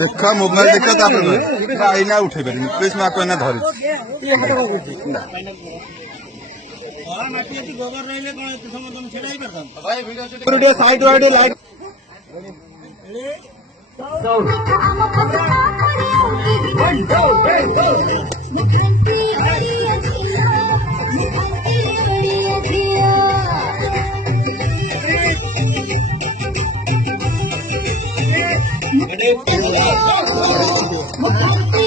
देखा मोबाइल देखा आईना उठे पारे प्लीज मैं आपको एना धरी साइड वाइड लाइट Mukhante